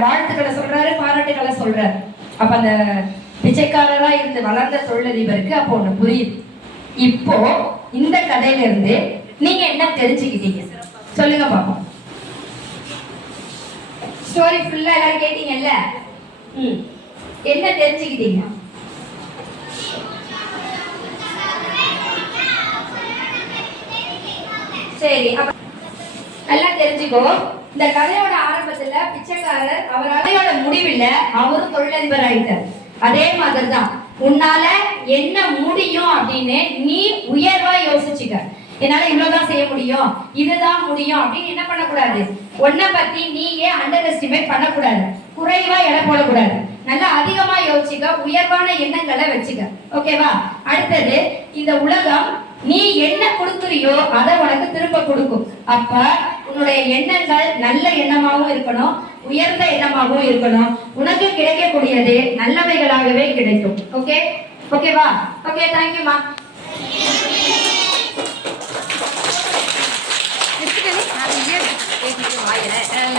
வாழ்த்துக்களை சொல்றாரு பாராட்டுக்களை சொல்றாரு. அப்ப அந்த பிச்சைக்காரரா இருந்து வளர்ந்த தொழிலதிபருக்கு அப்போ ஒண்ணு புரியுது. இப்போ இந்த கதையில இருந்து நீங்க என்ன தெரிஞ்சுக்கிட்டீங்க? சொல்லுங்க பாப்போம். ஸ்டோரி ஃபுல்லா எல்லாரும் கேட்டீங்கல்ல? ம். என்ன தெரிஞ்சுக்கிட்டீங்க? சரி நல்லா தெரிஞ்சுக்கோ. இந்த கதையோட ஆரம்பத்துல பிச்சைக்காரர் அவர் கதையோட முடிவில் அவரும் தொழிலதிபர் ஆயிட்டார் அதே மாதிரி தான் உன்னால என்ன முடியும் அப்படின்னு நீ உயர்வா யோசிச்சுக்க. என்னால இவ்வளவுதான் செய்ய முடியும்? இதுதான் முடியும் அப்படின்னு என்ன பண்ணக்கூடாது? உன்னை பத்தி நீயே அண்டர் எஸ்டிமேட் பண்ணக்கூடாது. குறைவா எடை போடக்கூடாது. நல்லா அதிகமா யோசிச்சுக்க உயர்வான எண்ணங்களை வச்சுக்க. ஓகேவா? அடுத்தது இந்த உலகம் நீ என்ன கொடுக்குறியோ அதை உனக்கு திரும்ப கொடுக்கும். அப்ப உன்னுடைய எண்ணங்கள் நல்ல எண்ணமாகவும் இருக்கணும் உயர்ந்த எண்ணமாகவும் இருக்கணும். உனக்கு கிடைக்கக்கூடியது நல்லவைகளாகவே கிடைக்கும். ஓகே ஓகேவா ஓகே தேங்க்யூமா